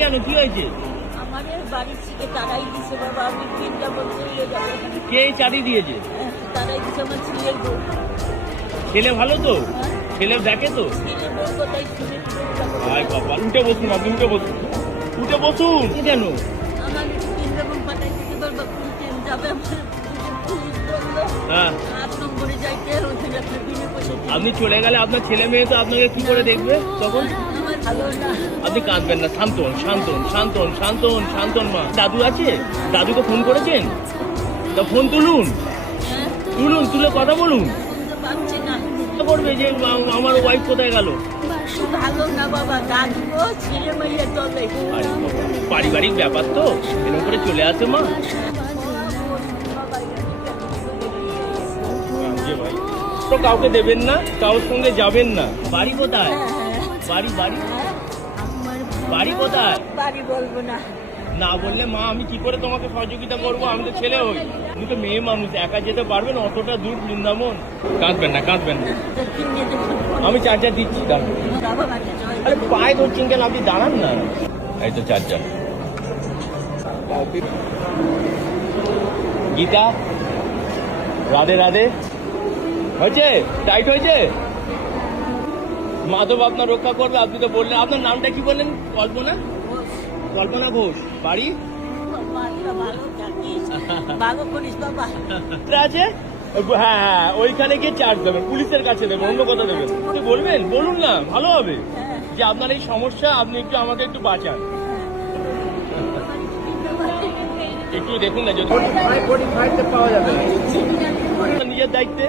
কেন কি হয়েছে? আমাদের বাড়ির থেকে তারাই দিছে বাবা, আমি বৃন্দাবন চলে যাবো। কে চাটি দিয়েছে? তারাই দিছে আমার ছেলের বউ। ছেলে ভালো তো? ছেলে দেখে তো? ছেলের বউ কোথায় শুনে আয় বাবা, উঠে বসুন, আপনি উঠে বসুন, উঠে বসুন। কেন? আমার বৃন্দাবন পাঠাই দিতে পারবো, ট্রেন যাবে আমার পুলিশ বললো হ্যাঁ, 8 নম্বরে যাইতে, ওখানে আপনার বিনা পয়সা আপনি চলে গেলে আপনার ছেলে মেয়ে তো আপনাকে কি করে দেখবে তখন? আমার ভালো না। আপনি কাঁদবেন না, শান্ত হন, শান্ত হন, শান্ত হন, শান্ত হন, শান্ত হন। মা দাদু আছে? দাদুকে ফোন করেছেন? তা ফোন তুলুন, হ্যাঁ, তুলুন, তুলে কথা বলুন। শুনতে পাচ্ছি না। কি করবে যে আমার ওয়াইফ কোথায় গেল? ভালো না বাবা, দাদু গো ছেলে মেয়ে চলে। আরে বাবা, পারিবারিক ব্যাপার তো এরকম করে চলে আসে মা। ভাই তো কাউকে দেবেন না, কারোর সঙ্গে যাবেন না। বাড়ি কোথায়? বাড়ি বাড়ি বাড়ি কোথায়? বাড়ি বলবো না। না বললে মা আমি কি করে তোমাকে সহযোগিতা করবো? আমি তো ছেলে হই, তুমি তো মেয়ে মানুষ, একা যেতে পারবেন অতটা দূর বৃন্দাবন? কাঁদবেন না, কাঁদবেন না, আমি চার্জার দিচ্ছি। দাঁড়ান, আরে পায়ে ধরছেন কেন? আপনি দাঁড়ান না। এই তো চার্জার। গীতা, রাধে রাধে। হয়েছে? টাইট হয়েছে? মাধব আপনার রক্ষা করবে। আপনি তো বললেন, আপনার নামটা কি বললেন? কল্পনা? কল্পনা ঘোষ। বাড়ি ভালো করিস বাবা। আছে? হ্যাঁ হ্যাঁ, ওইখানে গিয়ে চার্জ দেবেন, পুলিশের কাছে দেবেন, অন্য কথা দেবেন। আপনি বলবেন, বলুন না, ভালো হবে যে আপনার এই সমস্যা, আপনি একটু আমাকে একটু বাঁচান। একটু দেখুন না, যদি পাওয়া যাবে। নিজের দায়িত্বে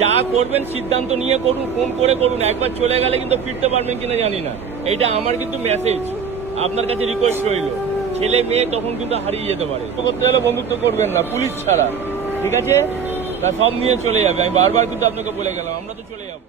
যা করবেন সিদ্ধান্ত নিয়ে করুন, ফোন করে করুন। একবার চলে গেলে কিন্তু ফিরতে পারবেন কিনা জানি না। এইটা আমার কিন্তু মেসেজ, আপনার কাছে রিকোয়েস্ট রইল। ছেলে মেয়ে তখন কিন্তু হারিয়ে যেতে পারে। করতে হলে বন্ধুত্ব করবেন না পুলিশ ছাড়া, ঠিক আছে? তা সব নিয়ে চলে যাবে। আমি বারবার কিন্তু আপনাকে বলে গেলাম, আমরা তো চলে যাবো।